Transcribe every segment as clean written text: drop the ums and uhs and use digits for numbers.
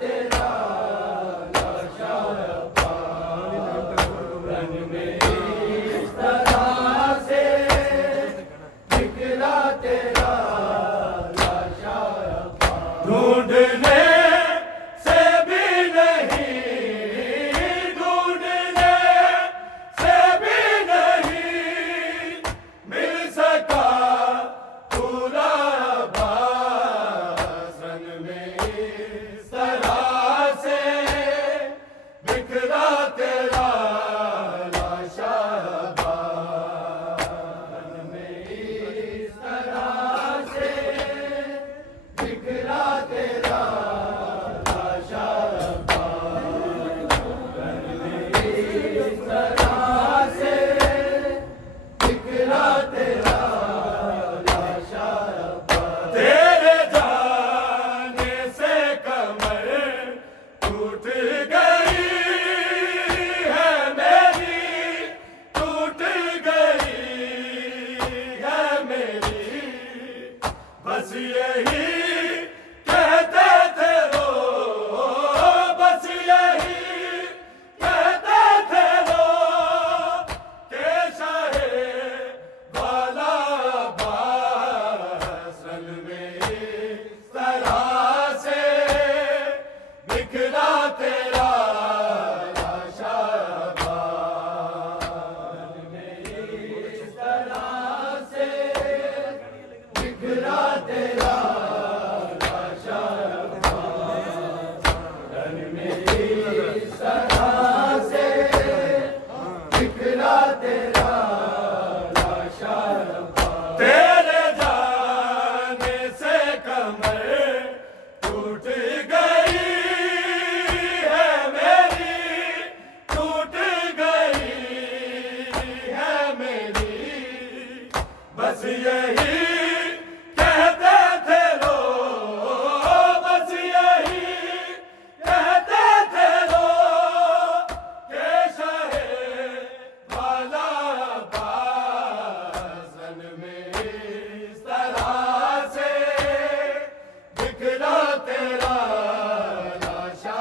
तेरा लाशा रंग में इस तरह से बिखरा तेरा लाशा ढूंढने से भी नहीं ढूंढने से भी नहीं मिल सका पूरा आभास रंग में इस तरह से बिखरा तेरा लाशा रंग में इस तरह से बिखरा तेरा लाशा रंग में इस तरह से बिखरा तेरा लाशा तेरे जाने से कमर टूट गई है मेरी टूट गई है मेरी बस यही कहते थे रो बस यही कहते थे रो के शाहे वाला बास रंग में इस तरह से बिखरा तेरा लाशा रंग में इस तरह से बिखरा तेरा लाशा रंग में इस तरह से बिखरा तेरा लाशा तेरे जाने से कमर टूट गई है मेरी टूट गई है मेरी बस यही कहते थे रो बस यही कहते थे रो के शाहे वाला बास रंग में इस तरह से बिखरा तेरा लाशा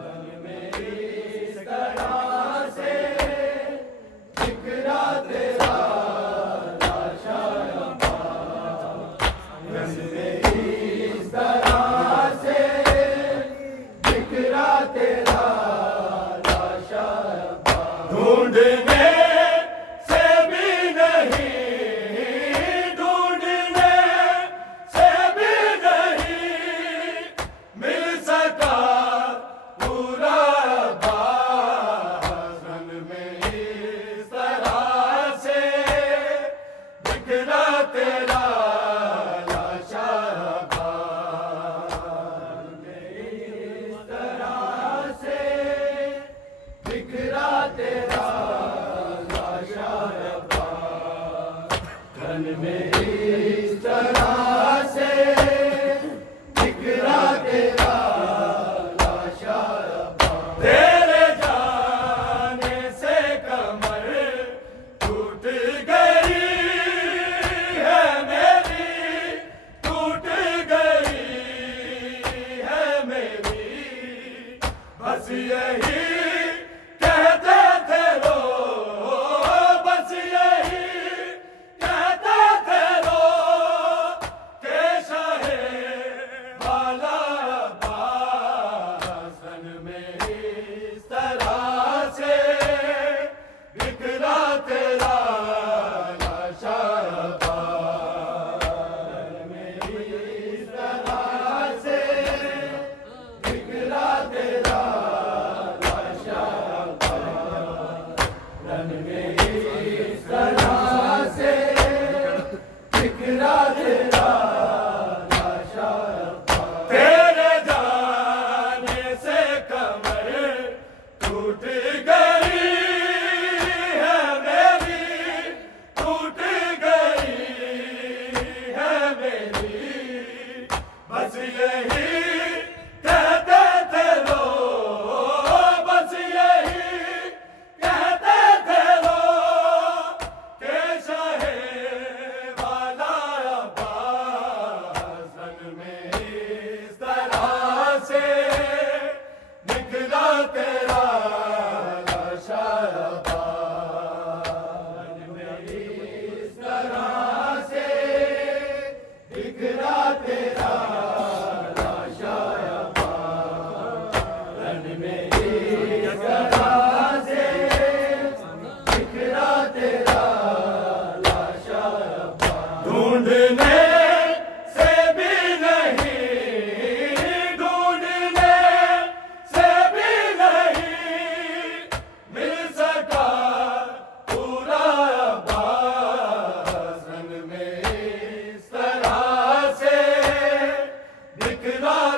रंग में इस तरह से बिखरा तेरा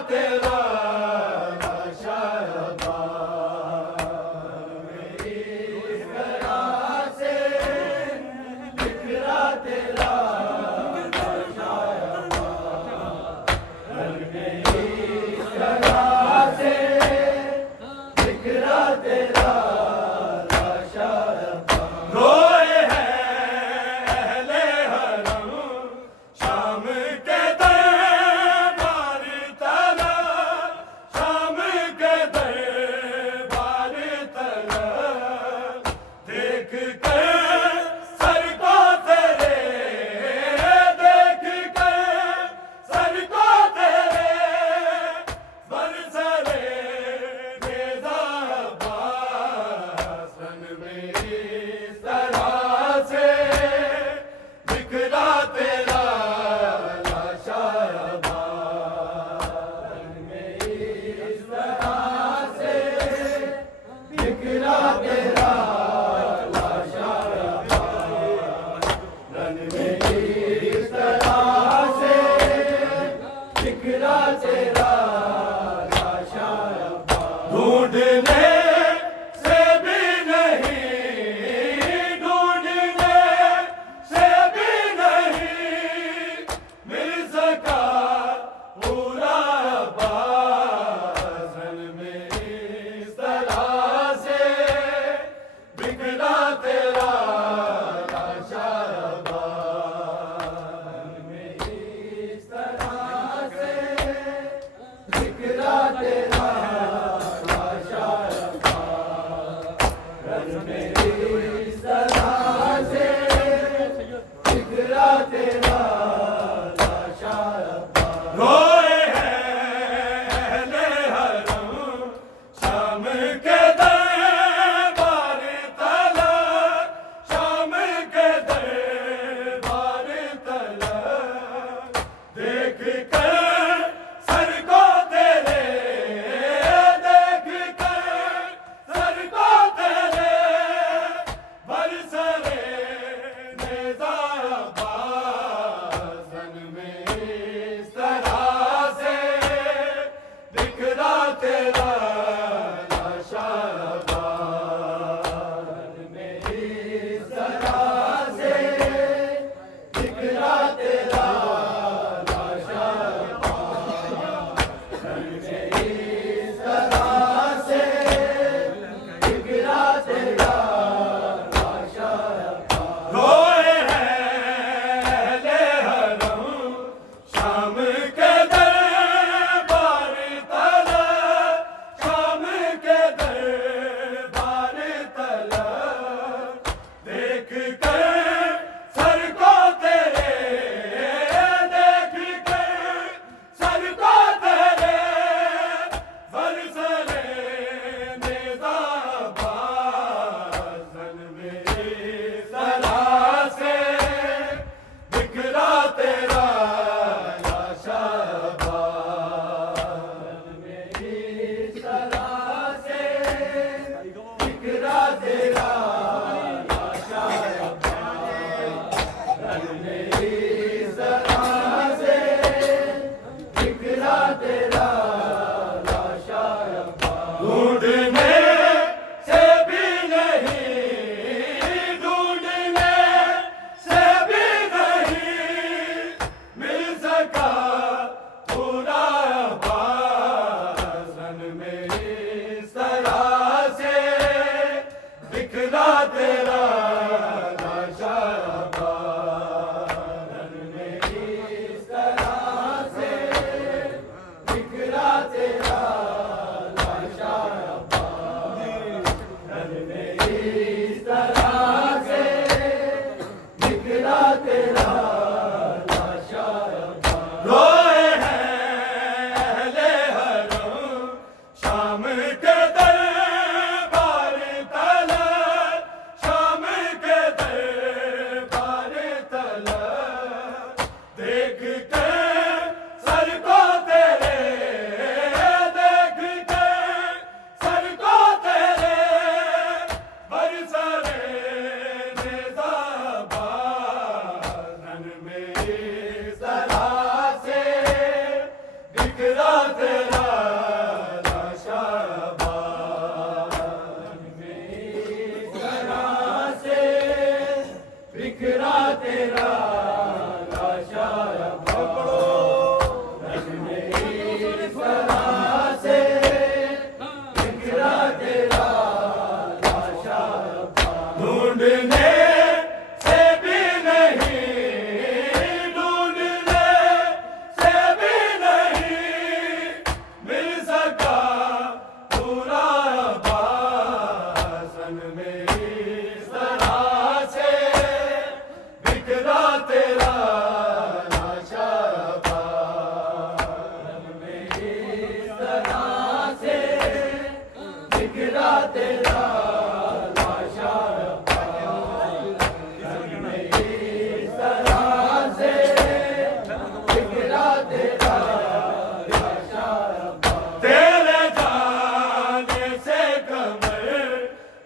तेरा शाहबाज इस तरह से बिखरा तेरा शाहबाज इस तरह से बिखरा तेरा शाहबाज रोए हैं अहले हरम शाम के दरबार तला शाम के दरबार तला देख कर सर को तेरे देख कर सर को तेरे बरसरे नेज़ा अब्बास रन में इस तरह से बिखरा तेरा शाहबाज में इस तरह से बिखरा तेरा शाहबाज रन में इस तरह से बिखरा तेरा शाहबाज ढूंढने से भी नहीं ढूंढने से भी नहीं मिल सका पूरा अब्बास रन में इस तरह से बिखरा तेरा शाहबाज में इस तरह से बिखरा तेरा शाहबाज रन में इस तरह से बिखरा तेरा शाहबाज रोए हैं अहले हरम शाम के दरबार तला शाम के दरबार तला देख कर सर को तेरे देख कर सर को तेरे बरसरे नेज़ा अब्बास रन में इस तरह से बिखरा तेरा शाहबाज में इस तरह से बिखरा तेरा शाहबाज में इस तरह से बिखरा तेरा शाहबाज रोए हैं अहले हरम शाम के दरबार तला शाम के दरबार तला देख कर सर को तेरे देख कर सर को तेरे बरसरे नेज़ा अब्बास रन में इस तरह से बिखरा तेरा शाहबाज में इस तरह से बिखरा तेरा शाहबाज रन में इस तरह से बिखरा तेरा शाहबाज ढूंढने से भी नहीं ढूंढने से भी नहीं मिल सका पूरा अब्बास रन में इस तरह से बिखरा तेरा शाहबाज रन में इस तरह से बिखरा तेरा लाशा बान में इस तरह से बिखरा तेरा लाशा बान में इस तरह से बिखरा तेरा लाशा बान ढूंढने से भी नहीं मिल सका पूरा बासन में इस तरह से बिखरा तेरा लाशा बान में इस तरह से बिखरा तेरा लाशा बान में इस तरह से बिखरा तेरा तेरे जाने से कमर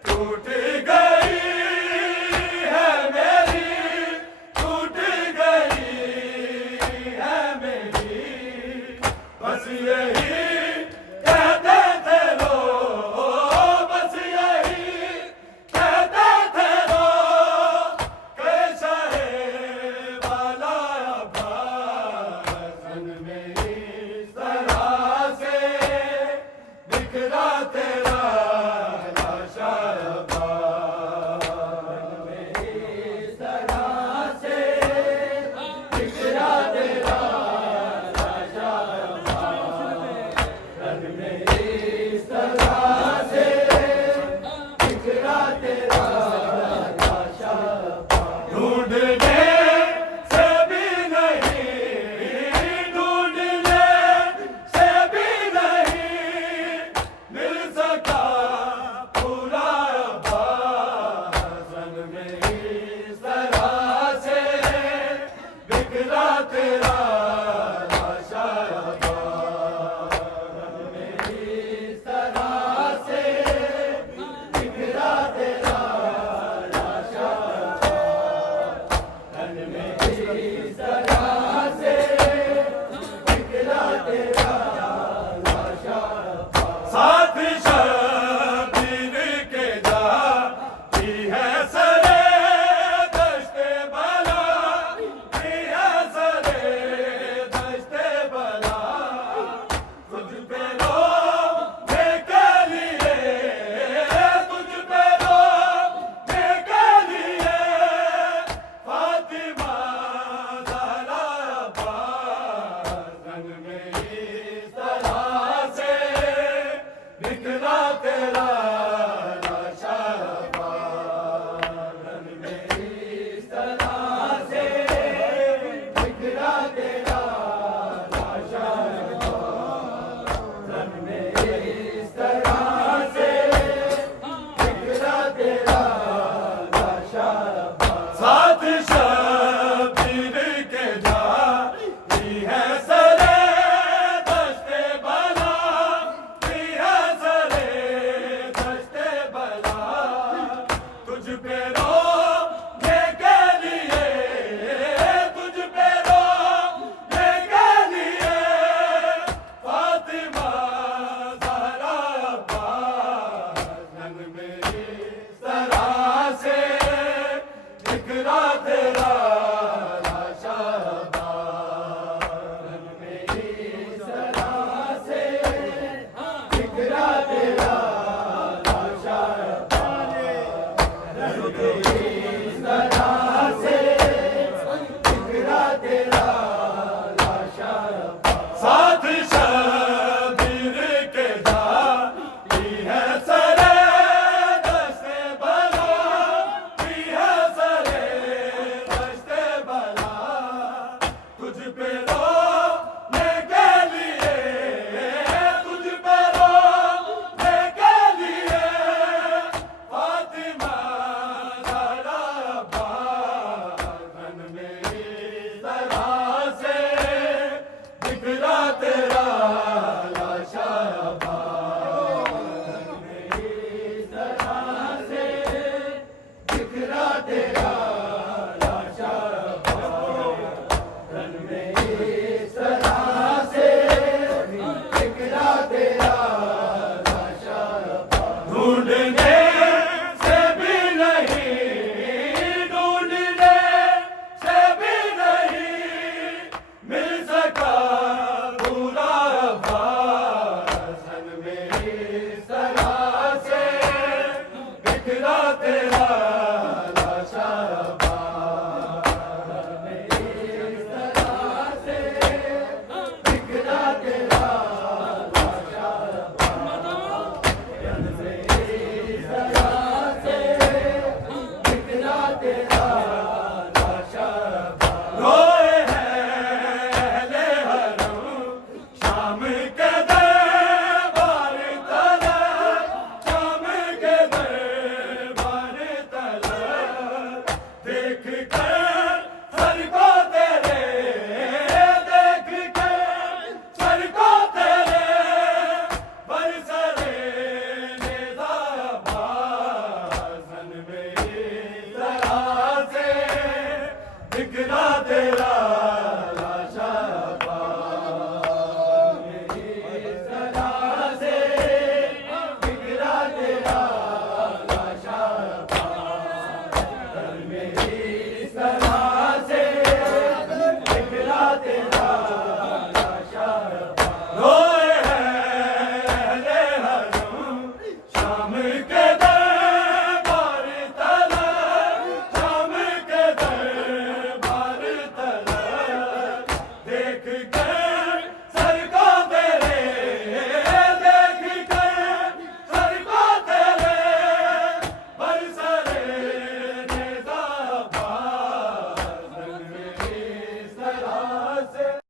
टूट गई है मेरी, टूट गई है मेरी। बस यही कहते थे लोग, बस यही कहते थे लोग, कैसा है वाला भाषण में इस तरह से बिखरा तेरा लाशा बान में इस तरह से बिखरा तेरा लाशा बान में इस तरह से बिखरा तेरा लाशा बान ढूंढने से भी नहीं, ढूंढने से भी नहीं मिल सका पूरा बासन में इस तरह से बिखरा तेरा लाशा बान में इस तरह से बिखरा तेरा लाशा बान में इस तरह से बिखरा तेरा लाशा साथ शबीर के जाती है सरे दश्ते बला, की है सरे दश्ते बला। तुझ पे रोने के लिए, तुझ पे रोने के लिए फातिमा ज़हरा बासन में इस तरह से बिखरा तेरा लाशा बान में इस तरह से बिखरा तेरा लाशा बान में इस तरह से बिखरा तेरा लाशा बान साथ शबीर के जाती है सरे दश्ते बला, की है सरे दश्ते बला। तुझ पे रोने के लिए, तुझ पे रोने के लिए फातिमा ज़हरा बासन में इस तरह से बिखरा तेरा लाशा बान में इस तरह से बिखरा तेरा लाशा बान में इस तरह से बिखरा तेरा लाशा बान साथ शबीर लहराते